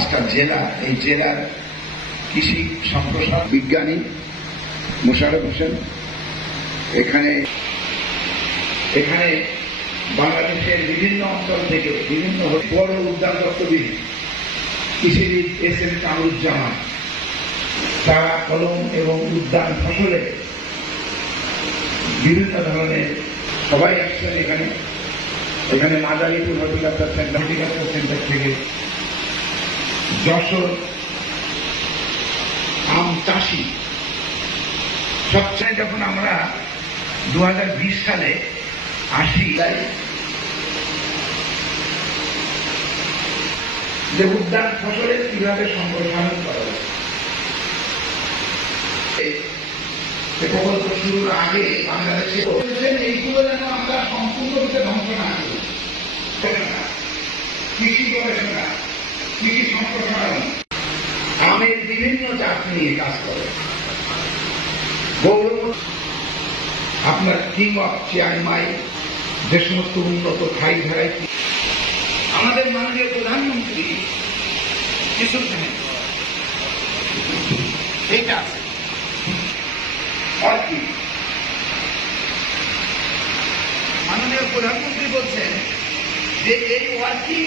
পাঁচটা জেলা, এই জেলার কৃষি সম্প্রসারণ বিজ্ঞানী মোশারফ হোসেন, এখানে এখানে বাংলাদেশের বিভিন্ন অঞ্চল থেকে বিভিন্ন বড় উদ্যান তত্ত্ববিদ কৃষিবিদ এস এম কামরুজ্জামান চারা কলম এবং উদ্যান ফসলে বিভিন্ন ধরনের, সবাই আসছেন এখানে। এখানে Madaripur horticulture centre horticulture centre থেকে যশোর, আম চাষি। সবচেয়ে যখন আমরা দু হাজার বিশ সালে আসি, যে উদ্যান ফসলের কীভাবে সম্প্রসারণ করা প্রকল্প শুরুর আগে বাংলাদেশে বলেছেন, এইগুলো যেন আমরা সম্পূর্ণরূপে ধ্বংস না করি। কৃষি গবেষণা কৃষি সম্প্রসারণ আমের বিভিন্ন জাত নিয়ে কাজ করে। গৌরব, আপনার কিং অফ চিয়াংমাই যে সমস্ত উন্নত খাই ভ্যারাইটি। আমাদের মাননীয় প্রধানমন্ত্রী কিশোর এইটা আছে। অর্কিড মাননীয় প্রধানমন্ত্রী বলছেন যে এই ওয়ার্কিং